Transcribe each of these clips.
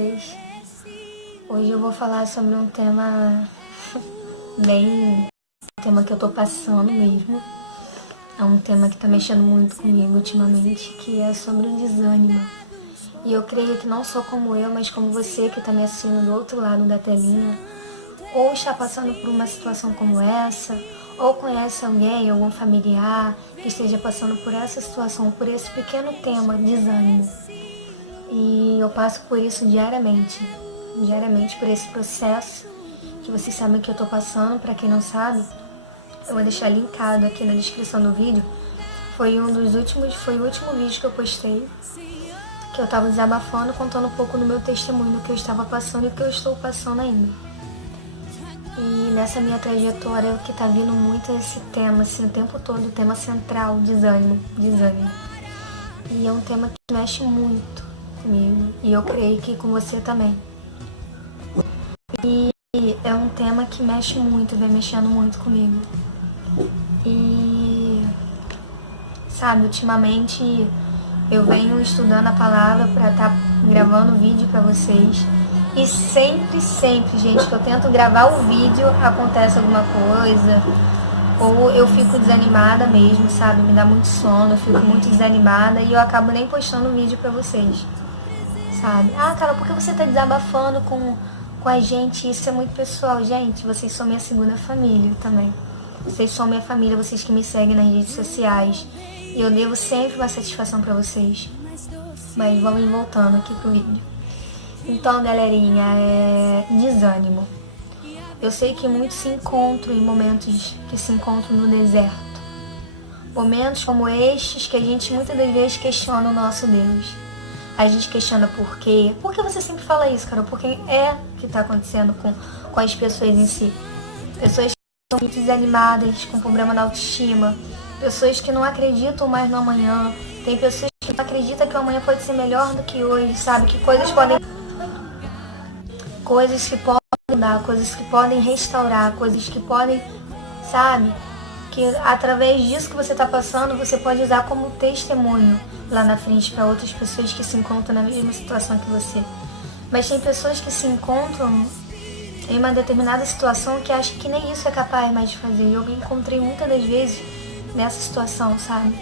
vocês. Hoje eu vou falar sobre um tema um tema que eu tô passando mesmo. É um tema que tá mexendo muito comigo ultimamente, que é sobre o desânimo. E eu creio que não só como eu, mas como você que tá me assistindo do outro lado da telinha, ou está passando por uma situação como essa, ou conhece alguém, algum familiar que esteja passando por essa situação, por esse pequeno tema, desânimo. E eu passo por isso diariamente por esse processo que vocês sabem que eu tô passando. Para quem não sabe, eu vou deixar linkado aqui na descrição do vídeo. Foi o último vídeo que eu postei, que eu tava desabafando, contando um pouco do meu testemunho, do que eu estava passando e o que eu estou passando ainda. E nessa minha trajetória, o que tá vindo muito é esse tema, assim, o tempo todo, o tema central, desânimo. E é um tema que mexe muito comigo, e eu creio que com você também. E é um tema que mexe muito, vem mexendo muito comigo. E, sabe, ultimamente eu venho estudando a palavra para estar gravando vídeo para vocês. E sempre, gente, que eu tento gravar o vídeo, acontece alguma coisa. Ou eu fico desanimada mesmo, sabe? Me dá muito sono, eu fico muito desanimada e eu acabo nem postando o vídeo pra vocês, sabe? Ah, Carol, por que você tá desabafando com a gente? Isso é muito pessoal. Gente, vocês são minha segunda família também. Vocês são minha família, vocês que me seguem nas redes sociais. E eu devo sempre uma satisfação pra vocês. Mas vamos voltando aqui pro vídeo. Então, galerinha, desânimo. Eu sei que muitos se encontram em momentos que se encontram no deserto. Momentos como estes que a gente muitas das vezes questiona o nosso Deus. A gente questiona por quê. Por que você sempre fala isso, Carol? Porque é o que está acontecendo com as pessoas em si. Pessoas que estão muito desanimadas, com problema na autoestima. Pessoas que não acreditam mais no amanhã. Tem pessoas que não acreditam que o amanhã pode ser melhor do que hoje, sabe? Que coisas que podem mudar, coisas que podem restaurar, coisas que podem, sabe? Que através disso que você está passando, você pode usar como testemunho lá na frente para outras pessoas que se encontram na mesma situação que você. Mas tem pessoas que se encontram em uma determinada situação que acham que nem isso é capaz mais de fazer. Eu me encontrei muitas das vezes nessa situação, sabe?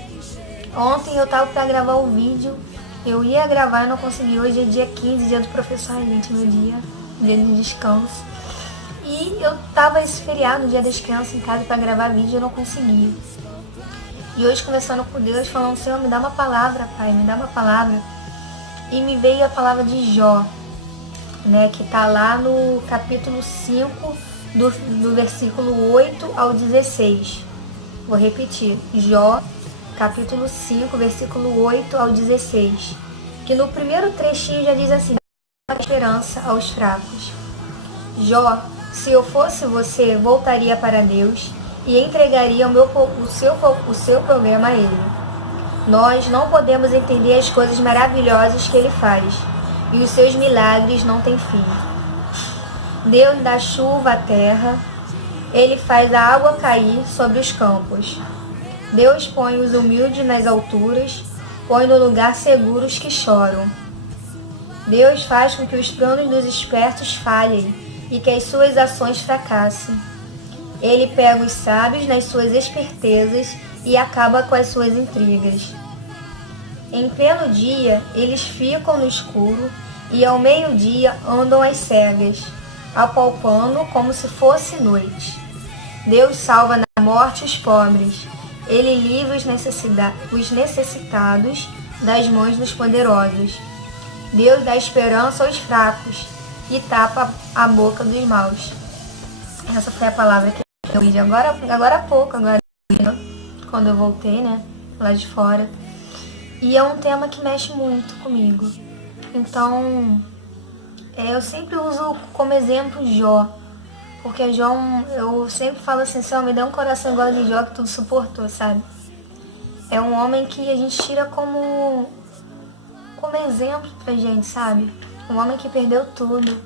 Ontem eu tava para gravar o vídeo, eu ia gravar e não consegui. Hoje é dia 15, dia do professor, gente, meu dia de descanso. E eu tava esse feriado, dia das crianças, em casa para gravar vídeo, eu não consegui. E hoje conversando com Deus, falando: Senhor, me dá uma palavra, Pai, me dá uma palavra. E me veio a palavra de Jó, né, que tá lá no capítulo 5, do versículo 8 ao 16. Vou repetir, Jó, capítulo 5, versículo 8 ao 16. Que no primeiro trechinho já diz assim: dá esperança aos fracos. Jó, se eu fosse você, voltaria para Deus e entregaria o seu problema a Ele. Nós não podemos entender as coisas maravilhosas que Ele faz, e os seus milagres não têm fim. Deus dá chuva à terra, Ele faz a água cair sobre os campos. Deus põe os humildes nas alturas, põe no lugar seguro os que choram. Deus faz com que os planos dos espertos falhem e que as suas ações fracassem. Ele pega os sábios nas suas espertezas e acaba com as suas intrigas. Em pleno dia, eles ficam no escuro e ao meio-dia andam às cegas, apalpando como se fosse noite. Deus salva na morte os pobres. Ele livra os necessitados das mãos dos poderosos. Deus dá esperança aos fracos e tapa a boca dos maus. Essa foi a palavra que eu vi agora há pouco, quando eu voltei, né, lá de fora. E é um tema que mexe muito comigo. Então, eu sempre uso como exemplo Jó. Porque Jó, eu sempre falo assim: Senhor, me dê um coração igual de Jó que tudo suportou, sabe? É um homem que a gente tira como exemplo pra gente, sabe? Um homem que perdeu tudo.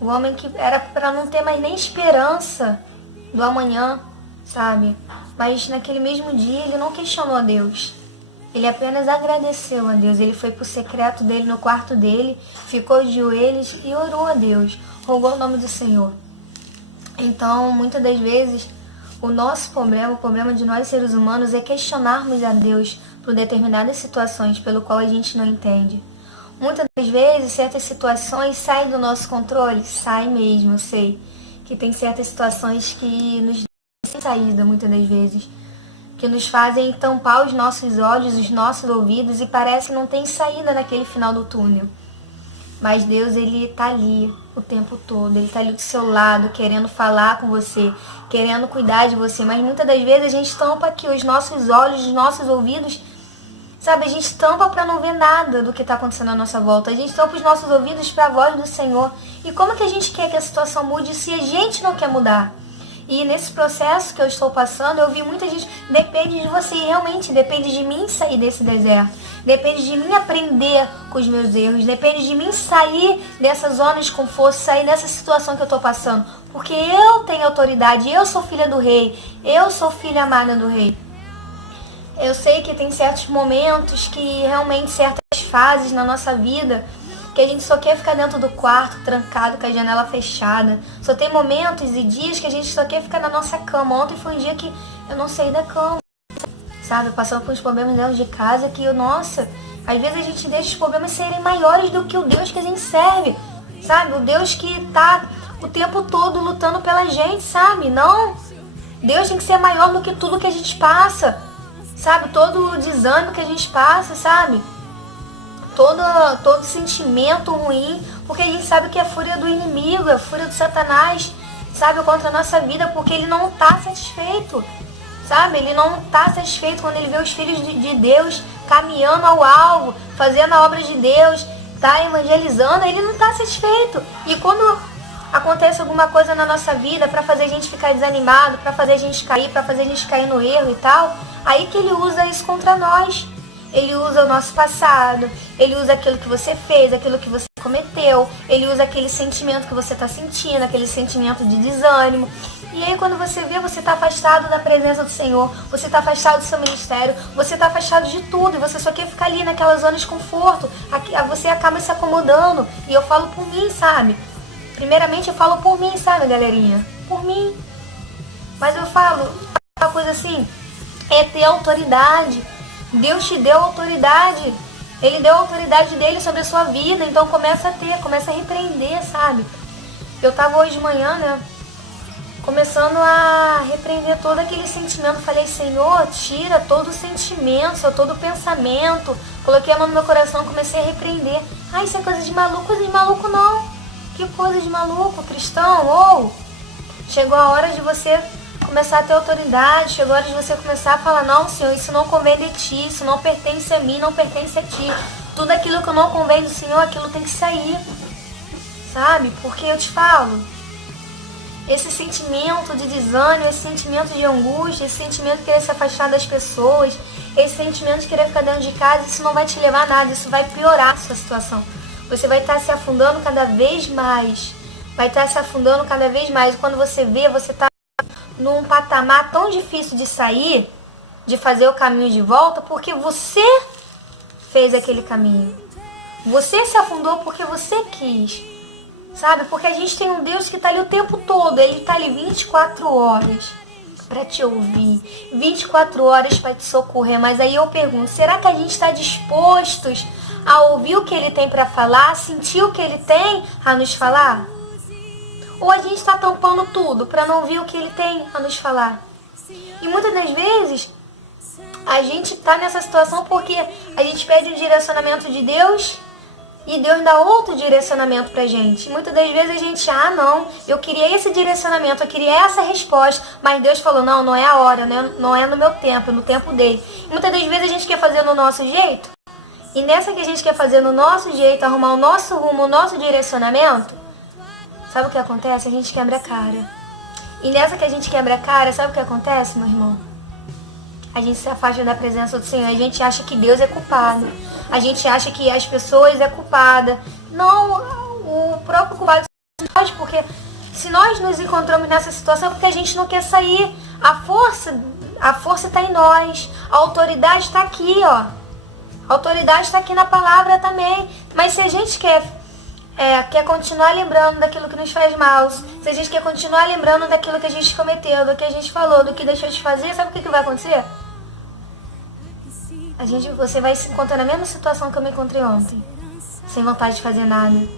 Um homem que era pra não ter mais nem esperança do amanhã, sabe? Mas naquele mesmo dia ele não questionou a Deus. Ele apenas agradeceu a Deus. Ele foi pro secreto dele, no quarto dele, ficou de joelhos e orou a Deus. Rogou o nome do Senhor. Então, muitas das vezes, o nosso problema, o problema de nós seres humanos é questionarmos a Deus por determinadas situações pelo qual a gente não entende. Muitas das vezes, certas situações saem do nosso controle. Sai mesmo, eu sei. Que tem certas situações que nos dão saída, muitas das vezes. Que nos fazem tampar os nossos olhos, os nossos ouvidos e parece que não tem saída naquele final do túnel. Mas Deus, Ele tá ali o tempo todo. Ele tá ali do seu lado, querendo falar com você, querendo cuidar de você. Mas muitas das vezes a gente tampa aqui os nossos olhos, os nossos ouvidos. Sabe, a gente tampa para não ver nada do que está acontecendo à nossa volta. A gente tampa os nossos ouvidos para a voz do Senhor. E como que a gente quer que a situação mude se a gente não quer mudar? E nesse processo que eu estou passando, eu vi muita gente, depende de você, realmente depende de mim sair desse deserto. Depende de mim aprender com os meus erros. Depende de mim sair dessa zona de conforto, sair dessa situação que eu estou passando. Porque eu tenho autoridade, eu sou filha do rei, eu sou filha amada do rei. Eu sei que tem certos momentos que realmente, certas fases na nossa vida, que a gente só quer ficar dentro do quarto, trancado, com a janela fechada. Só tem momentos e dias que a gente só quer ficar na nossa cama. Ontem foi um dia que eu não saí da cama, sabe? Passando por uns problemas dentro de casa que, nossa, às vezes a gente deixa os problemas serem maiores do que o Deus que a gente serve, sabe? O Deus que tá o tempo todo lutando pela gente, sabe? Não, Deus tem que ser maior do que tudo que a gente passa, sabe? Todo o desânimo que a gente passa, sabe? Todo sentimento ruim, porque a gente sabe que é a fúria do inimigo, é a fúria do Satanás, sabe, contra a nossa vida, porque ele não está satisfeito, sabe, ele não está satisfeito quando ele vê os filhos de Deus caminhando ao alvo, fazendo a obra de Deus, tá evangelizando, ele não está satisfeito. E quando acontece alguma coisa na nossa vida para fazer a gente ficar desanimado, para fazer a gente cair, para fazer a gente cair no erro e tal, aí que ele usa isso contra nós. Ele usa o nosso passado, ele usa aquilo que você fez, aquilo que você cometeu, ele usa aquele sentimento que você está sentindo, aquele sentimento de desânimo. E aí quando você vê, você está afastado da presença do Senhor, você está afastado do seu ministério, você está afastado de tudo e você só quer ficar ali naquela zona de conforto. Aqui, você acaba se acomodando. E eu falo por mim, sabe? Primeiramente eu falo por mim, sabe, galerinha? Por mim. Mas eu falo uma coisa assim, é ter autoridade. Deus te deu autoridade. Ele deu a autoridade dele sobre a sua vida. Então começa a repreender, sabe? Eu tava hoje de manhã, né? Começando a repreender todo aquele sentimento. Falei, Senhor, tira todo o sentimento, todo o pensamento. Coloquei a mão no meu coração, comecei a repreender. Ah, isso é coisa de maluco não. Que coisa de maluco, cristão? Ou chegou a hora de você começar a ter autoridade, chegou a hora de você começar a falar, não, Senhor, isso não convém de ti, isso não pertence a mim, não pertence a ti. Tudo aquilo que não convém do Senhor, aquilo tem que sair, sabe? Porque eu te falo, esse sentimento de desânimo, esse sentimento de angústia, esse sentimento de querer se afastar das pessoas, esse sentimento de querer ficar dentro de casa, isso não vai te levar a nada, isso vai piorar a sua situação. Você vai estar se afundando cada vez mais, Quando você vê, você está num patamar tão difícil de sair, de fazer o caminho de volta, porque você fez aquele caminho. Você se afundou porque você quis, sabe? Porque a gente tem um Deus que está ali o tempo todo, ele está ali 24 horas para te ouvir, 24 horas para te socorrer. Mas aí eu pergunto, será que a gente está dispostos a ouvir o que ele tem para falar, a sentir o que ele tem a nos falar? Ou a gente está tampando tudo para não ouvir o que ele tem a nos falar? E muitas das vezes a gente está nessa situação porque a gente pede o direcionamento de Deus e Deus dá outro direcionamento pra gente. Muitas das vezes a gente, não, eu queria esse direcionamento, eu queria essa resposta, mas Deus falou, não é a hora, não é no meu tempo, é no tempo dele. E muitas das vezes a gente quer fazer no nosso jeito, e nessa que a gente quer fazer no nosso jeito, arrumar o nosso rumo, o nosso direcionamento, sabe o que acontece? A gente quebra a cara. E nessa que a gente quebra a cara, sabe o que acontece, meu irmão? A gente se afasta da presença do Senhor, a gente acha que Deus é culpado, a gente acha que as pessoas é culpada. Não, o próprio culpado somos nós, porque se nós nos encontramos nessa situação é porque a gente não quer sair. A força está em nós, a autoridade está aqui, ó. A autoridade está aqui na palavra também. Mas se a gente quer continuar lembrando daquilo que nos faz mal, se a gente quer continuar lembrando daquilo que a gente cometeu, do que a gente falou, do que deixou de fazer, sabe o que vai acontecer? Você vai se encontrar na mesma situação que eu me encontrei ontem. Sem vontade de fazer nada.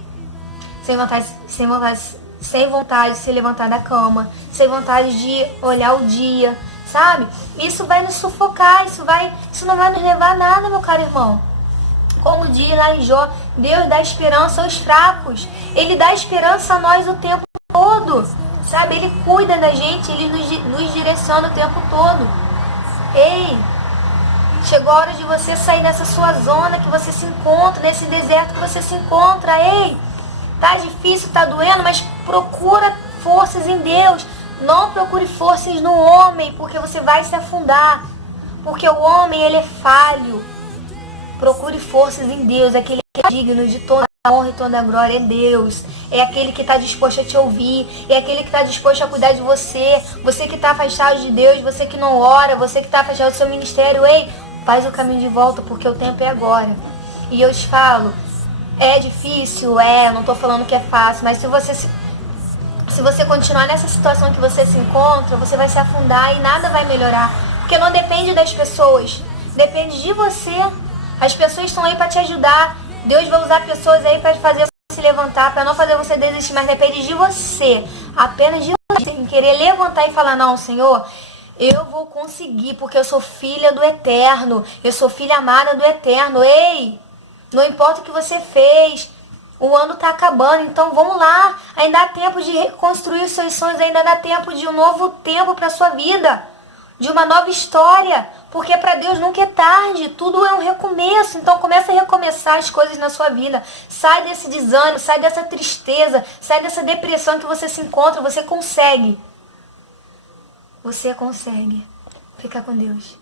Sem vontade de se levantar da cama. Sem vontade de olhar o dia, sabe? Isso vai nos sufocar, isso não vai nos levar a nada, meu caro irmão. Como diz lá em Jó, Deus dá esperança aos fracos. Ele dá esperança a nós o tempo todo, sabe? Ele cuida da gente, Ele nos direciona o tempo todo. Ei, chegou a hora de você sair dessa sua zona que você se encontra, nesse deserto que você se encontra. Ei, tá difícil, tá doendo, mas procura forças em Deus. Não procure forças no homem, porque você vai se afundar. Porque o homem, ele é falho. Procure forças em Deus, aquele que é digno de toda a honra e toda a glória é Deus. É aquele que está disposto a te ouvir, é aquele que está disposto a cuidar de você. Você que está afastado de Deus, você que não ora, você que está afastado do seu ministério, ei, faz o caminho de volta, porque o tempo é agora. E eu te falo, é difícil, eu não estou falando que é fácil, mas se você continuar nessa situação que você se encontra, você vai se afundar e nada vai melhorar. Porque não depende das pessoas, depende de você. As pessoas estão aí para te ajudar. Deus vai usar pessoas aí para fazer você se levantar, para não fazer você desistir, mas depende de você. Apenas de você em querer levantar e falar, não, Senhor, eu vou conseguir, porque eu sou filha do Eterno. Eu sou filha amada do Eterno. Ei, não importa o que você fez. O ano está acabando, então vamos lá. Ainda dá tempo de reconstruir os seus sonhos, ainda dá tempo de um novo tempo para a sua vida. De uma nova história, porque para Deus nunca é tarde, tudo é um recomeço, então começa a recomeçar as coisas na sua vida, sai desse desânimo, sai dessa tristeza, sai dessa depressão que você se encontra, você consegue, fica com Deus.